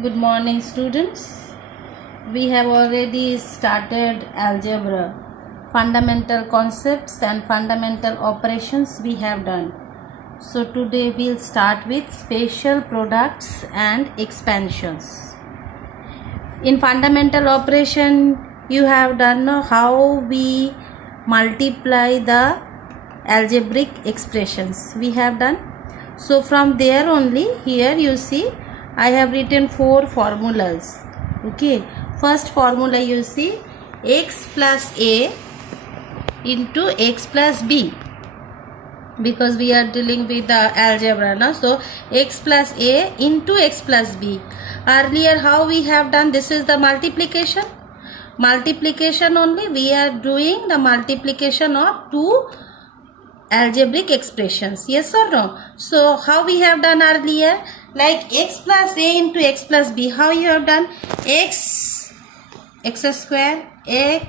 Good morning, students. We have already started algebra. Fundamental concepts and fundamental operations we have done. So today we'll start with special products and expansions. In fundamental operation, you have done how we multiply the algebraic expressions. We have done. So from there only, here you see I have written 4 formulas. Okay, first formula you see x plus a into x plus b, because we are dealing with the algebra now. So x plus a into x plus b. Earlier how we have done, this is the multiplication only. We are doing the multiplication of two algebraic expressions, yes or no? So how we have done earlier, like x plus a into x plus b, how you have done? X square x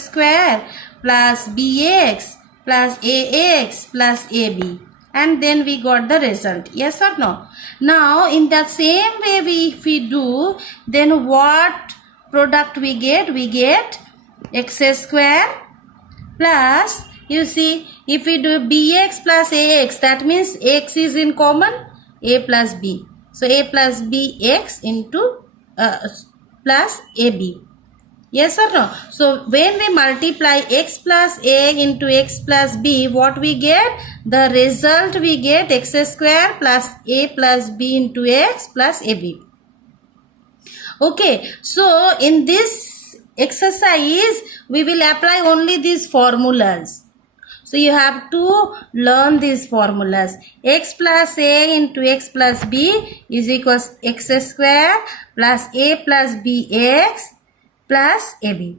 square plus bx plus ax plus ab, and then we got the result, yes or no? Now in the same way if we do, then what product we get? We get x square plus, you see, if we do bx plus ax, that means x is in common, a plus b. So a plus bx into plus ab. Yes or no? So when we multiply x plus a into x plus b, what we get? The result we get x square plus a plus b into x plus ab. Okay, so in this exercise we will apply only these formulas. So you have to learn these formulas. X plus a into x plus b is equals x square plus a plus bx plus ab.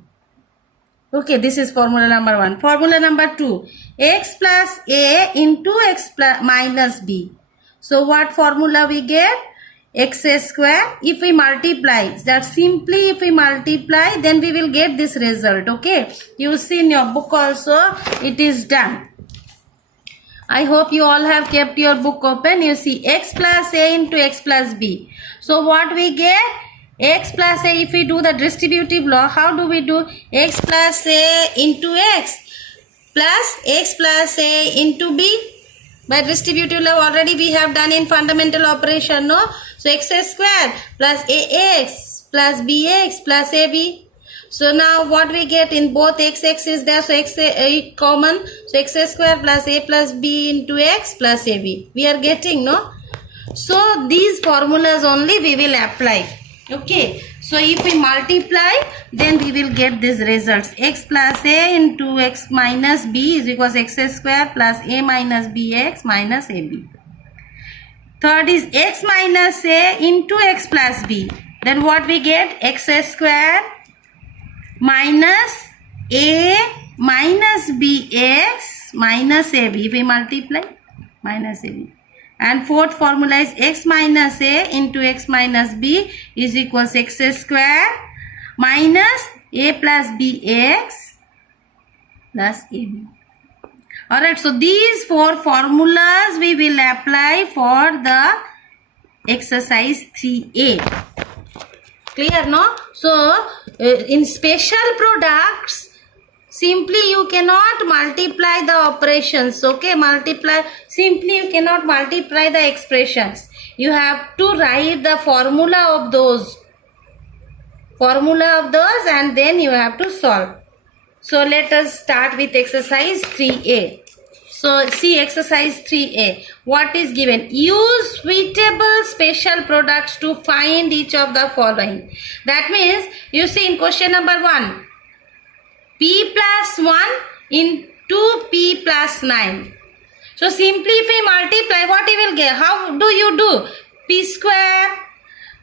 Okay, this is formula number 1. Formula number 2, x plus a into x plus minus b. So what formula we get? X square. If we multiply, that simply if we multiply, then we will get this result. Okay, you see in your book also it is done. I hope you all have kept your book open. You see x plus a into x plus b. So what we get? X plus a, if we do the distributive law, how do we do? X plus a into x plus a into b. By distributive law already we have done in fundamental operation, no? So x square plus ax plus bx plus ab. So now what we get? In both x is there, so x common. So x square plus a plus b into x plus ab. We are getting, no? So these formulas only we will apply. Okay, so if we multiply, then we will get these results. X plus a into x minus b is equals x square plus a minus bx minus ab. Third is x minus a into x plus b. Then what we get? X square minus a minus bx minus ab. If we multiply, minus ab. And fourth formula is x minus a into x minus b is equals x square minus a plus bx plus ab. Alright, so these 4 formulas we will apply for the exercise 3a. Clear, no? So in special products, simply you cannot multiply the operations. Okay, simply you cannot multiply the expressions. You have to write the formula of those and then you have to solve. So let us start with exercise 3a. So see exercise 3a. What is given? Use suitable special products to find each of the following. That means, you see in question number 1, p plus 1 into p plus 9. So simply if we multiply, what you will get? How do you do? P square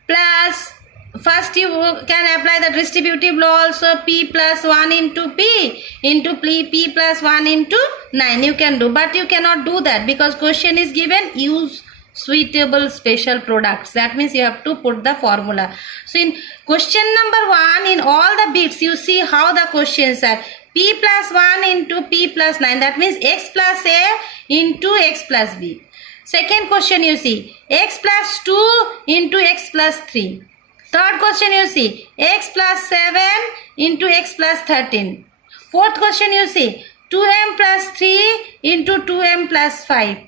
plus, first you can apply the distributive law also, p plus 1 into p plus 1 into 9 you can do. But you cannot do that because question is given use suitable special products. That means you have to put the formula. So in question number 1, in all the bits you see how the questions are. P plus 1 into p plus 9, that means x plus a into x plus b. Second question you see, x plus 2 into x plus 3. Third question you see, x plus 7 into x plus 13. Fourth question you see, 2m plus 3 into 2m plus 5.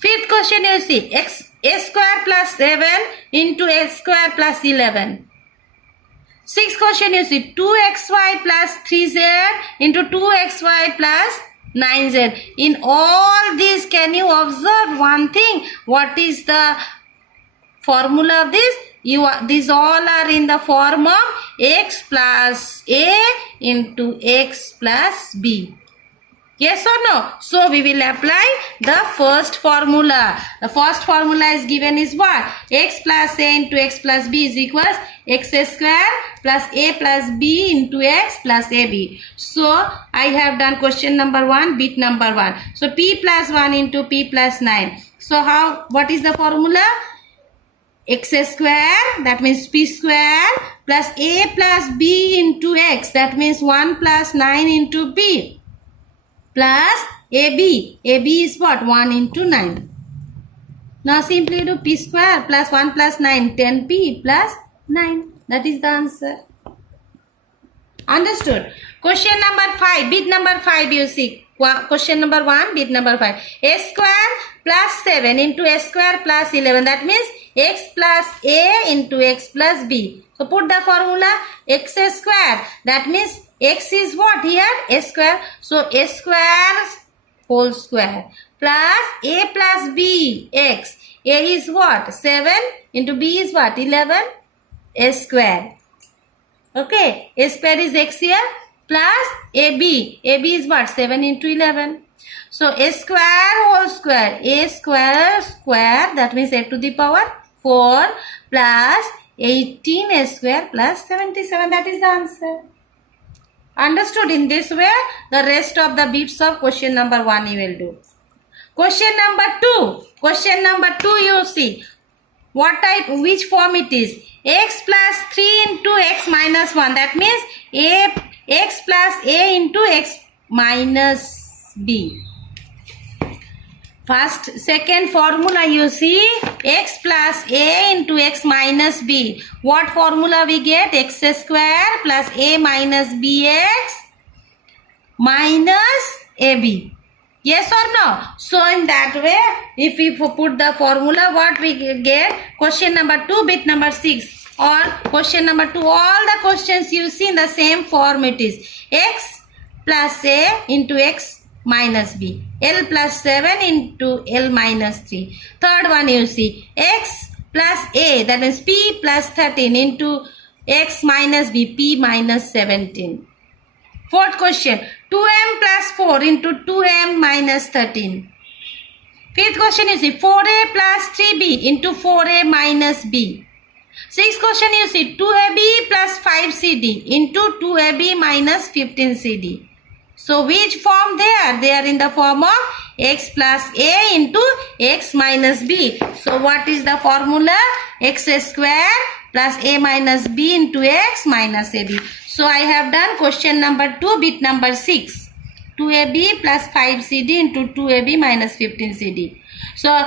Fifth question you see, a square plus 7 into a square plus 11. Sixth question you see, 2xy plus 3z into 2xy plus 9z. In all these, can you observe one thing? What is the formula of this? These all are in the form of x plus a into x plus b. Yes or no? So we will apply the first formula. The first formula is given is what? X plus a into x plus b is equals x square plus a plus b into x plus ab. So I have done question number 1, bit number 1. So p plus 1 into p plus 9. So what is the formula? X square, that means p square, plus a plus b into x, that means 1 plus 9 into b, plus AB. AB is what? 1 into 9. Now simply do p square plus 1 plus 9, 10p plus 9. That is the answer. Understood? Question number 5, bit number 5 you see. Question number 1, bit number 5. A square plus 7 into a square plus 11. That means x plus a into x plus b. So put the formula x square. That means x is what here? A square. So a square whole square plus a plus b x. A is what? 7 into b is what? 11. A square. Okay. A square is x here plus ab. Ab is what? 7 into 11. So a square whole square. A square square. That means a to the power 4 plus 18 a square plus 77. That is the answer. Understood? In this way, the rest of the bits of question number 1 you will do. Question number 2. Question number 2 you see. What type, which form it is? X plus 3 into x minus 1. That means x plus a into x minus b. First, second formula you see, x plus a into x minus b. What formula we get? X square plus a minus bx minus ab. Yes or no? So in that way, if we put the formula, what we get? Question number 2, bit number 6. Or question number 2, all the questions you see in the same form it is. X plus a into x minus b. L plus 7 into L minus 3. Third one you see. X plus a, that means p plus 13 into x minus b, p minus 17. Fourth question. 2m plus 4 into 2m minus 13. Fifth question you see. 4a plus 3b into 4a minus b. Sixth question you see. 2ab plus 5cd into 2ab minus 15cd. So which form they are? They are in the form of x plus a into x minus b. So what is the formula? X square plus a minus b into x minus ab. So I have done question number 2, bit number 6. 2ab plus 5cd into 2ab minus 15cd. So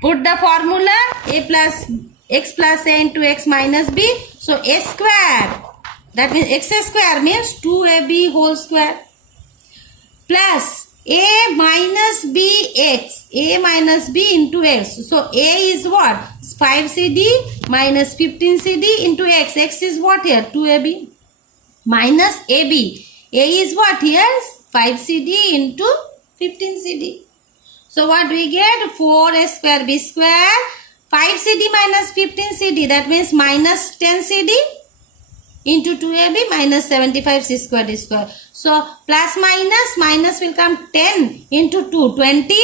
put the formula a plus x plus a into x minus b. So a square, that means x square means 2ab whole square, plus a minus bx, a minus b into x. So a is what? 5cd minus 15cd into x. X is what here? 2ab minus ab. A is what here? 5cd into 15cd. So what we get? 4a square b square, 5cd minus 15cd, that means minus 10cd into 2ab minus 75c square d square. So plus minus will come 10 into 2, 20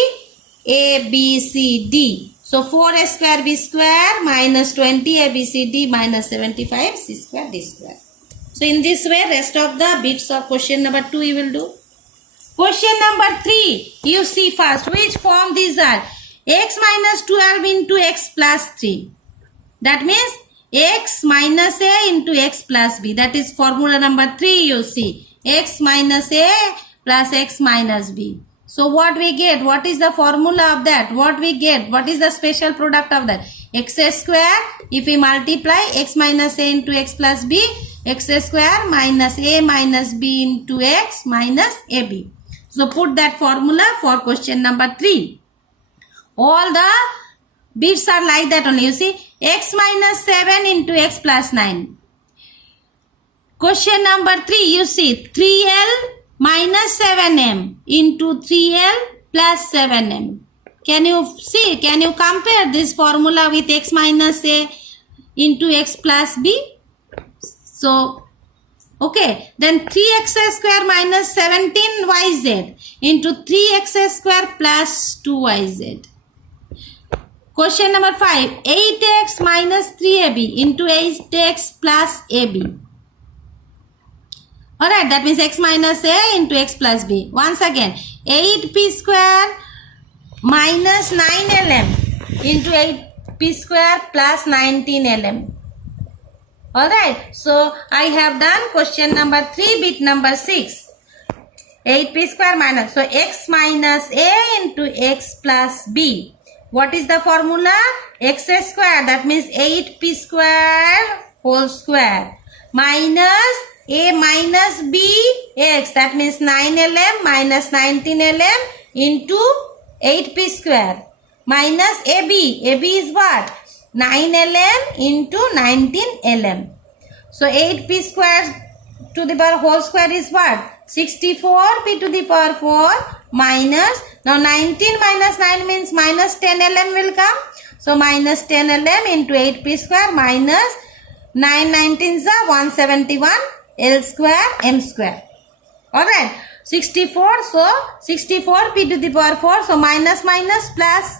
a b c d. So 4a square b square minus 20 a b c d minus 75 c square d square. So in this way, rest of the bits of question number 2 you will do. Question number 3, you see first which form these are. X minus 12 into x plus 3. That means x minus a into x plus b. That is formula number 3 you see. X minus a plus x minus b. So what we get? What is the formula of that? What we get? What is the special product of that? X square. If we multiply x minus a into x plus b, x square minus a minus b into x minus ab. So put that formula for question number 3. All the bits are like that only. You see, x minus 7 into x plus 9. Question number 3, you see 3l minus 7m into 3l plus 7m. Can you see? Can you compare this formula with x minus a into x plus b? So, okay. Then 3x square minus 17yz into 3x square plus 2yz. Question number 5. 8x minus 3ab into 8x plus ab. Alright, that means x minus a into x plus b. Once again, 8p square minus 9lm into 8p square plus 19lm. Alright, so I have done question number 3, bit number 6. 8p square minus, so x minus a into x plus b. What is the formula? X square, that means 8p square whole square minus a minus b x, that means 9lm minus 19lm into 8p square minus ab. ab is what? 9lm into 19lm. So 8p square to the power whole square is what? 64p to the power 4 minus, now 19 minus 9 means minus 10lm will come. So minus 10lm into 8p square minus 9 19s are 171 L square M square. Alright, 64, so 64p to the power 4, so minus minus plus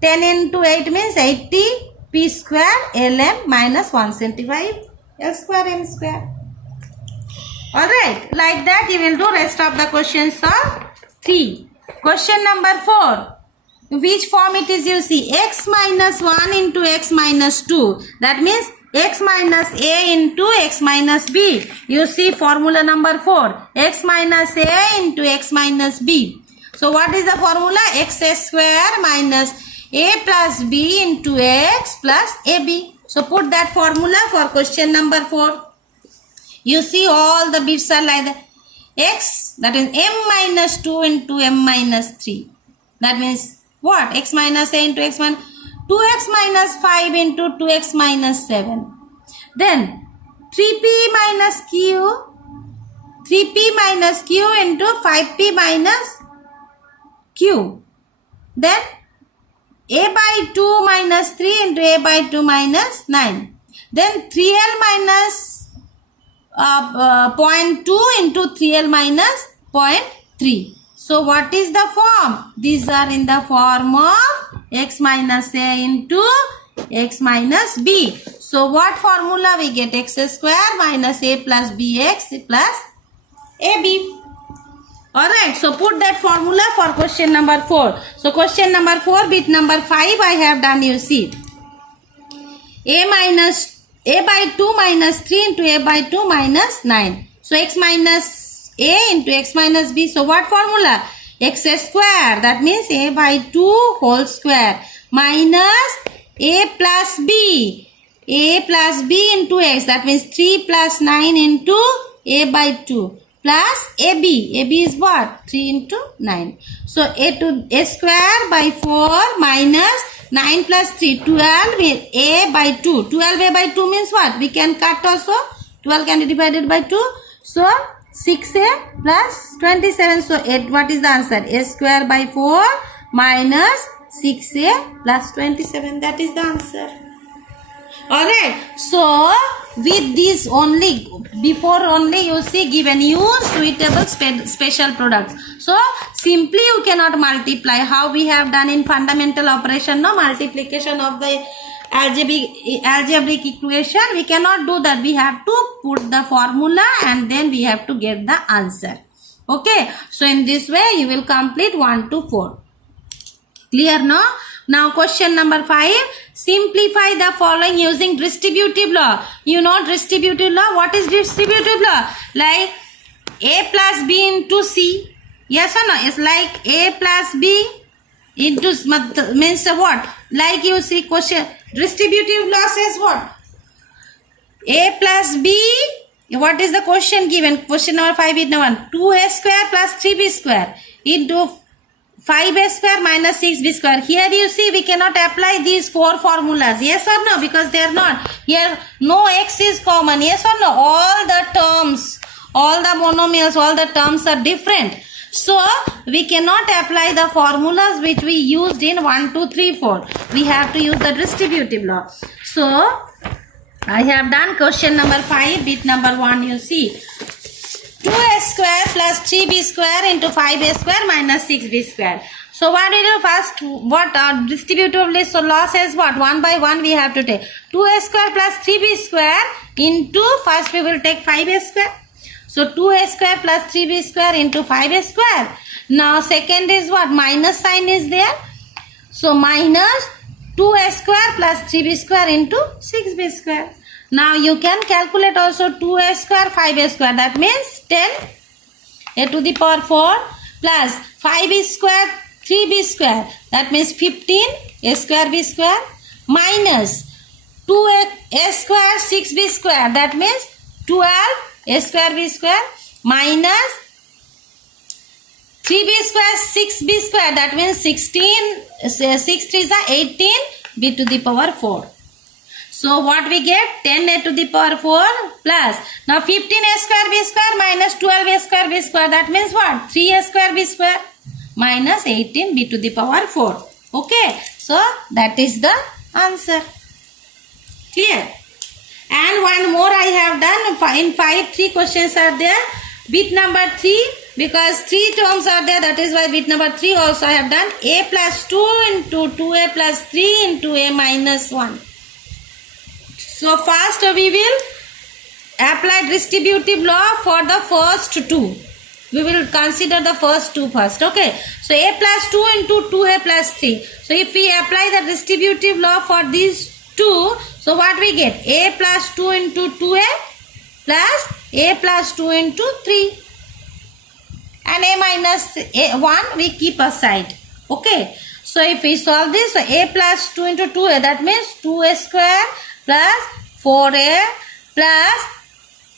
10 into 8 means 80p square Lm minus 175 L square M square. Alright, like that you will do rest of the questions of 3. Question number 4. Which form it is, you see? X minus 1 into x minus 2. That means x minus a into x minus b. You see formula number 4. X minus a into x minus b. So what is the formula? X square minus a plus b into x plus ab. So put that formula for question number 4. You see all the bits are like that. X, that is m minus 2 into m minus 3. That means what? X minus a into x minus 2x minus 5 into 2x minus 7. Then 3p minus q into 5p minus q. Then a by 2 minus 3 into a by 2 minus 9. Then 3l minus 0.2 into 3l minus 0.3. So what is the form? These are in the form of x minus a into x minus b. So what formula we get? X square minus a plus bx plus ab. Alright, so put that formula for question number 4. So question number 4, bit number 5 I have done, you see. A by 2 minus 3 into a by 2 minus 9. So x minus a into x minus b. So what formula? X square, that means a by 2 whole square minus a plus b. A plus b into x, that means 3 plus 9 into a by 2 plus ab. ab is what? 3 into 9. So a square by 4 minus 9 plus 3, 12 a by 2. 12 a by 2 means what? We can cut also. 12 can be divided by 2. So 6a plus 27. So what is the answer? A square by 4 minus 6a plus 27. That is the answer. Alright. So with this only, before only you see given you suitable special products. So simply you cannot multiply. How we have done in fundamental operation, no multiplication of the algebraic equation. We cannot do that. We have to put the formula and then we have to get the answer. Okay. So in this way you will complete 1 to 4. Clear, no? Now question number 5. Simplify the following using distributive law. You know distributive law. What is distributive law? Like a plus b into c. Yes or no? It's like A plus B into means what? Like you see question distributive law says what? A plus B. What is the question given? Question number 5 is number 1. 2A square plus 3B square into 5A square minus 6B square. Here you see we cannot apply these 4 formulas. Yes or no? Because they are not. Here no x is common. Yes or no? All the terms, all the monomials, all the terms are different. So we cannot apply the formulas which we used in 1, 2, 3, 4. We have to use the distributive law. So I have done question number 5, bit number 1 you see. 2a square plus 3b square into 5a square minus 6b square. So what we do first, what distributive law says what? 1 by 1 we have to take. 2a square plus 3b square into, first we will take 5a square. So 2a square plus 3b square into 5a square. Now second is what? Minus sign is there. So minus 2a square plus 3b square into 6b square. Now you can calculate also 2a square, 5a square. That means 10a to the power 4 plus 5b square, 3b square. That means 15a square b square minus 2a square, 6b square. That means 12a square b square minus 3b square, 6b square. That means 16, 6 3s are 18 b to the power 4. So what we get? 10a to the power 4 plus. Now 15a square b square minus 12a square b square. That means what? 3a square b square minus 18 b to the power 4. Okay. So that is the answer. Clear? And one more I have done. In 5, 3 questions are there. Bit number 3. Because 3 terms are there. That is why bit number 3 also I have done. A plus 2 into 2a plus 3 into a minus 1. So first we will apply distributive law for the first 2. We will consider the first 2 first. Okay. So a plus 2 into 2a plus 3. So if we apply the distributive law for these 2, so what we get? A plus 2 into 2a plus a plus 2 into 3. And a minus 1 we keep aside. Okay. So if we solve this, so a plus 2 into 2a, that means 2a square plus 4a plus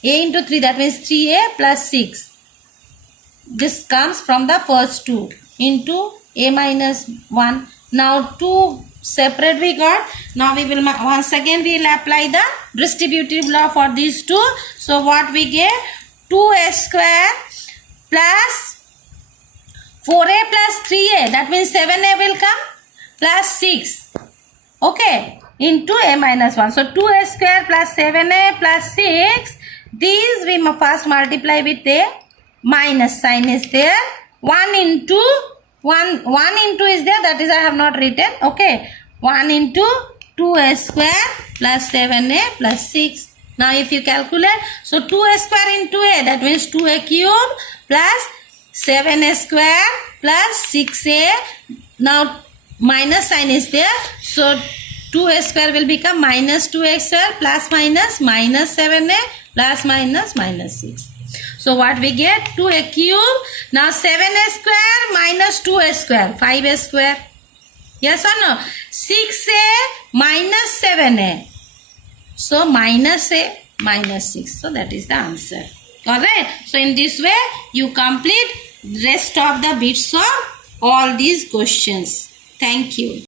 a into 3, that means 3a plus 6. This comes from the first 2 into a minus 1. Now 2 separate we got. Now we will once again we will apply the distributive law for these 2. So what we get? 2a square plus 4a plus 3a, that means 7a will come plus 6. Okay. Into a minus 1. So 2a square plus 7a plus 6. These we first multiply with a minus sign is there. 1 into is there. That is I have not written. Okay. 1 into 2a square plus 7a plus 6. Now if you calculate. So 2a square into a. That means 2a cube plus 7a square plus 6a. Now minus sign is there. So 2a square will become minus 2a square plus minus minus 7a plus minus minus 6. So what we get? 2a cube. Now 7a square minus 2a square. 5a square. Yes or no? 6a minus 7a. So minus a minus 6. So that is the answer. Alright. So in this way you complete rest of the bits of all these questions. Thank you.